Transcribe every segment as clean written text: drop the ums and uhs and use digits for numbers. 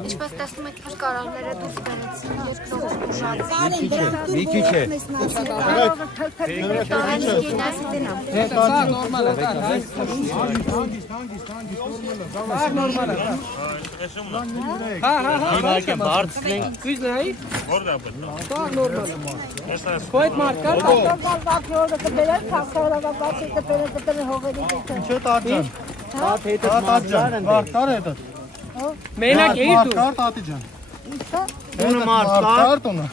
Ինչպես տեսնում եք, փրկարարները դուրս բերեցին երկրորդ ուժած։ Մի քիչ է։ Իվարկը բարձրենք։ Կույզնայի։ Որտե՞ղ է։ Դա նորմալ է։ Քոյդ մարկա։ Ինչու տաճան։ Վարտար է դա։ Մենակ էիր դու։ Վարտար տատի ջան։ Տունը Վարտար տունը։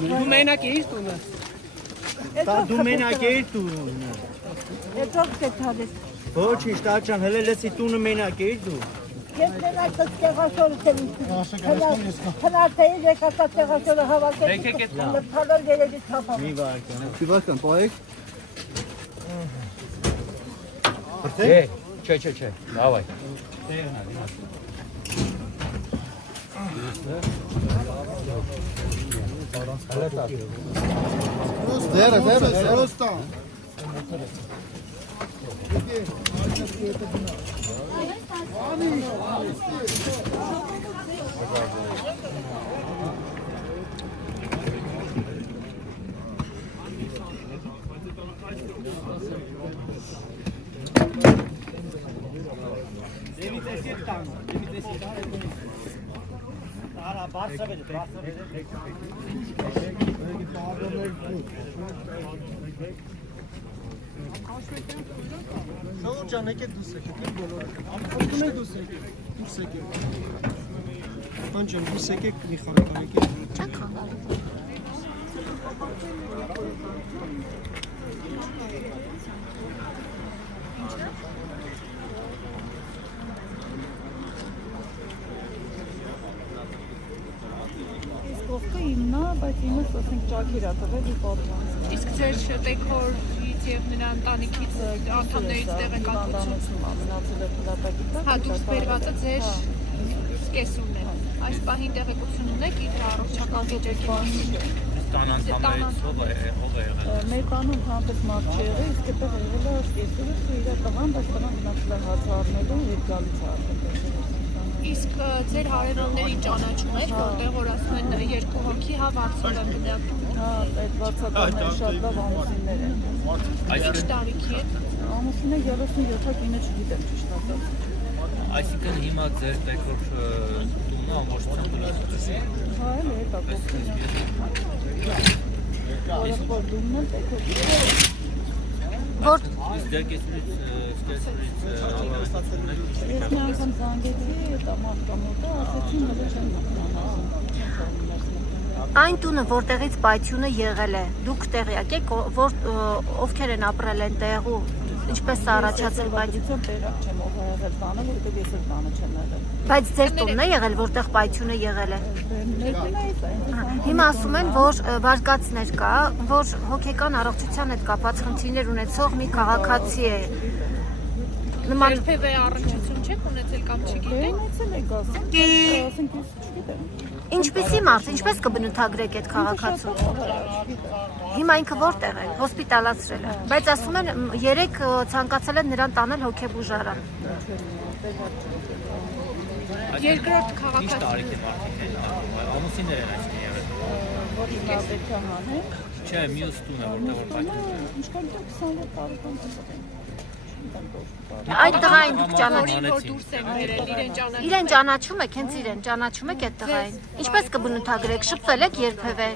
Դու մենակ էիր տունը։ Դու մենակ էիր տունը։ Ոչինչ տաճան, հələ լսի տունը մենակ էիր դու։ Ես մենակ տեղաշորը տեմ։ Հնարթեի եկածա տեղաշորը հավաքել։ Լրթալոր երևի թափավ։ Մի վարկան։ Իվարկան, պայեք։ Չէ, давай։ Դերը, Շահուր ջան, եկեք դուս եկեք, բոլորը։ Անում եք դուս եկեք, դուս եկեք։ Անջան, դուս եկեք մի խանական եկեք։ Չեք խանգարում։ Կողքը իմնա, բայց իմս ասենք ճակ իրա տվել ու պատման։ Իսկ ձեր շտեքորից եւ նրա ընտանիքից անդամներից տեղեկատվություն մնացել է փլատակի տակ։ հատուկ բերվածը ձեր սկեսումն է։ Այս պահին տեղեկություն ունեք իր առողջական վիճակի մասին։ Տան անդամներից ով է եղել։ Մեր տանում հանդես մարդ չեղել, իսկ այդտեղ եղել է սկեսուրս ու իր տղան, բայց տղան մնացել է հաց առնելու եւ գալիս է արդեն։ Իսկ ձեր հարևաններին ճանաչում եք, որտեղ որ ասում են երկու հոգի հա վարձով են բնակվում։ Հա, այդ վարձականները շատ լավ ամուսիններ են։ Ինչ տարիքի է։ Ամուսինը 37-9 չգիտեմ ճիշտ ասած։ Այսինքն հիմա ձեր տեքոր տունը ամբողջությամբ դուրս։ Հա, էլ է դա կողքին։ Արախոր դումն էլ տեքոր։ Որ Իսկ դեր կեսուրից Ես մի անգամ զանգեցի տամարտամոտը, ասեցին մլը չեն մտնանասում։ այն տունը, որտեղից պայթյունը եղել է, դուք տեղյակ եք, որ ովքեր են ապրել են տեղու, ինչպես է առաջացել պայթյունը։ Տեղակ չեմ ով է եղել տանը, որտեղ ես էլ տանը չեմ եղել։ Բայց ձեր տունն է եղել, որտեղ պայթյունը եղել է։ Հիմա ասում են, որ վարկածներ կա, որ հոգեկան առողջության հետ կապված խնդիրներ ունեցող մի քաղաքացի է։ Երբևէ առնչություն չեք ունեցել կամ չգիտեք։ Ունեցել եք ասենք, ասենք ես չգիտեմ։ Ինչպիսի մարդ, ինչպես կբնութագրեք այդ քաղաքացուն։ Հիմա ինքը որտեղ է, հոսպիտալացրել է, բայց ասում են երեք ցանկացել են նրան տանել հոգեբուժարան։ Երկրորդ Ինչ քաղաքացի տարիքի մարդիկ են, ամուսիններ են այսինքն եղել։ Որի Բաբեքյան է։ Չէ, մյուս տունը որտեղ որ պայթյուն։ Ինչքան 27 տարեկան է։ Այդ տղային դուք ճանաչում որ դուրս են բերել իրեն ճանաչում եք, հենց իրեն ճանաչում եք այդ տղային։ Ինչպես կբնութագրեք, շփվել եք երբևէ։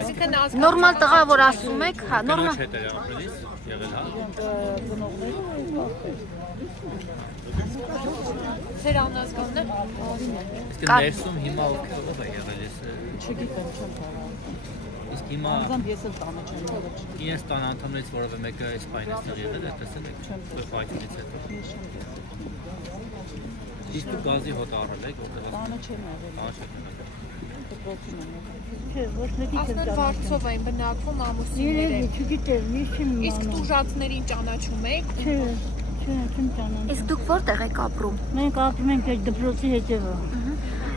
Այսինքն Նորմալ տղա, որ ասում եք, հա, նորմալ։ Հետ էր ապրելիս եղել, հա։ ձեր անազգանն է։ Իսկ ներսում հիմա ով է եղել ես։ Չգիտեմ, չեմ կարող։ Իսկ հիմա Անձամբ ես էլ տանը չեմ եղել։ իրենց տան անդամներից որևէ մեկը այս պայմաններ եղել է, տեսել եք պայթյունից հետո։ Իսկ դու գազի հոտ առել եք, որտեղ Տանը չեմ եղել։ տանը չեք եղել։ Դպրոցում եմ եղել։ Չէ, ոչ մեկի չեմ Ասում վարձով են բնակվում ամուսինները։ Չգիտեմ, ես չեմ Իսկ տուժածներին ճանաչում եք։ Չէ, չեմ ճանաչում։ Իսկ դուք որտեղ եք ապրում։ Մենք ապրում ենք այդ դպրոցի հետևը։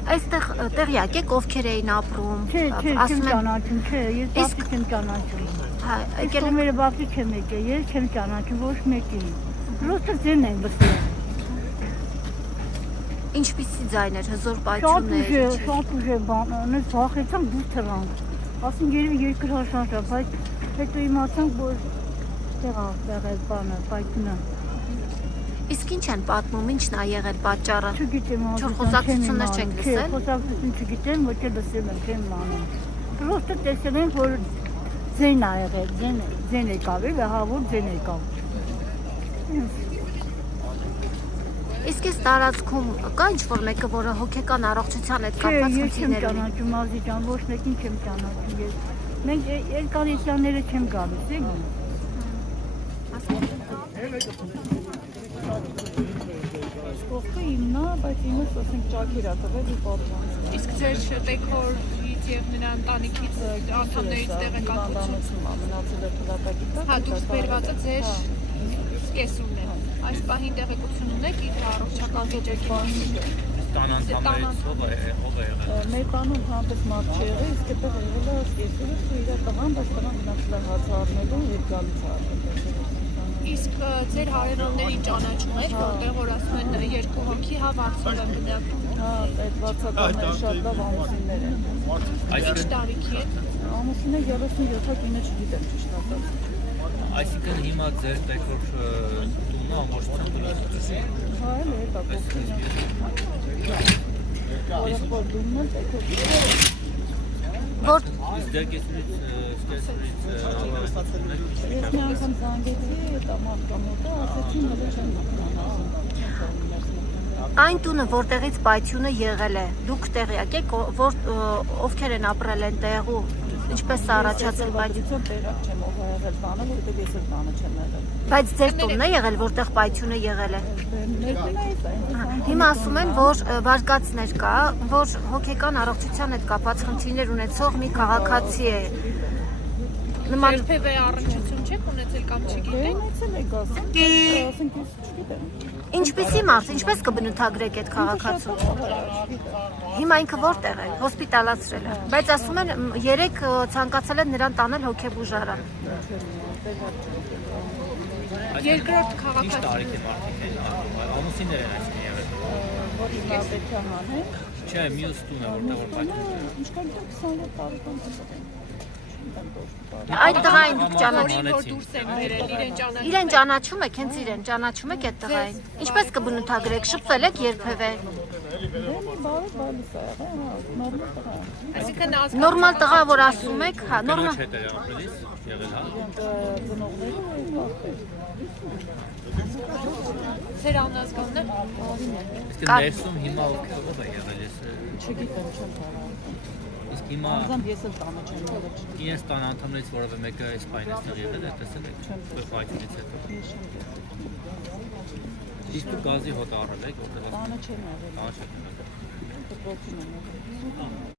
Այստեղ տեղյակ եք ովքեր էին ապրում։ Չէ, չեմ ճանաչում, չէ, ես պապի չեմ ճանաչում։ Հա, եկել եք Կելմերը բաղթի չեմ եկել, ես չեմ ճանաչում ոչ մեկին։ Պրոստը ձեն են բսել։ ինչպիսի ձայներ, հզոր Շատ պայթյուններ։ ուժ է բանանից վախեցանք դուրս թռանք։ Ասում երևի երկրաշարժ է, բայց հետո իմացանք, որ տեղ եղել բանը, պայթյունը։ Իսկ ինչ են պատմում, ինչն է եղել պատճառը։ Չգիտեմ, Չոր խոսակցություններ չեք լսել։ Խոսակցություն չգիտեմ, ոչ էլ լսել եմ, չեմ անում։ Պրոստը տեսել եմ, որ ձեն ա եղել, ձեն եկավ, էլ հա որ ձեն եկավ։ Իսկ այս տարածքում կա ինչ-որ մեկը, որը հոգեկան առողջության հետ կապված Ես չեմ խնդիրներ ունի։ ճանաչում, Ազի ջան, ոչ մեկին չեմ ճանաչում ես։ Մենք երկարիցյանները չեմ գալիս, էլի։ Կողքը իմնա, բայց իմս ասենք ճակիր ա տվել ու պատման։ Իսկ ձեր դեկորից եւ նրա ընտանիքից անդամներից տեղեկատվություն։ Մնացել է փլատակի տակ։ Հա դուք բերված է ձեր սկեսումն է։ Այս պահին տեղեկություն ունեք իր առողջական վիճակի մասին։ Տան անդամներից ով է եղել։ Մեր տանում հանդես մարդ չեղել, իսկ այդտեղ եղել է սկեսուրս ու իր տղան, բայց տղան գնացել է հաց առնելու հետ գալիս առնել։ Իսկ ձեր հարևանների ճանաչում եք, որտեղ որ ասում են երկու հոգի հա վարձով են բնակվում։ Հա, այդ վարձականները շատ լավ ամուսիններ են։ Ինչ տարիքի են։ Ամուսինը 37-ը չգիտեմ ճիշտ ասած։ Այսինքն հիմա ձեր տեկոր տունը ամբողջությամբ դրած է։ Հա, էլ է դա կողքին։ Որը դումն է տեկով։ Որ Իսկ դեր կեսուրից Ես մի անգամ զանգեցի այդ ամարտամոտը, ասեցին հələ չեմ մտնում։ այն տունը, որտեղից պայթյունը եղել է, դուք տեղյակ եք, որ ովքեր են ապրել են տեղու, ինչպես է առաջացել պայթյունը։ Տեղակ չեմ ով ա եղել տանը, որովհետև ես էլ տանը չեմ եղել։ Բայց ձեր տունն է եղել, որտեղ պայթյունը եղել է։ Ներկայիս այն։ Հիմա ասում են, որ վարկածներ կա, որ հոգեկան առողջության հետ կապված խնդիրներ ունեցող մի քաղաքացի է։ Նման Երբևէ առնչություն չեք ունեցել կամ չգիտեք։ Ունեցել եք ասենք, ասենք ես չգիտեմ։ ինչպիսի մարդ, ինչպես կբնութագրեք այդ քաղաքացուն։ Հիմա ինքը որտեղ է, հոսպիտալացրել է, բայց ասում են երեք ցանկացել են նրան տանել հոգեբուժարան։ Երկրորդ Ինչ քաղաքացի։ տարիք է մարդիկ են ամուսիններ են այսինքն եղել։ Որ Պետիաման է, Չէ, մյուս տունը որտեղ որ պայթում։ ինչքան 27 տարեկան է։ Այդ տղային դուք ճանաչում Որ դուրս են բերել իրեն ճանաչում։ Իրեն ճանաչում եք, հենց իրեն ճանաչում եք այդ տղային։ Ինչպես կբնութագրեք, շփվել եք երբևէ։ Այսինքն Նորմալ տղա, որ ասում եք, հա, նորմալ։ Կնոջ հետ է ապրելիս եղել, հա։ ձեր անազգանն է։ Իսկ ներսում հիմա ով է եղել ես։ Չգիտեմ, չեմ կարող։ Իսկ հիմա Անձամբ ես էլ տանը չեմ եղել։ իրենց տան անդամներից որևէ մեկը այս պայն այստեղ եղել է, տեսել եք։ Պայթյունից հետո։ Իսկ դու գազի հոտ առել եք, որտեղ Տանը չեմ եղել։ տանը չեք եղել։ Դպրոցում եմ եղել։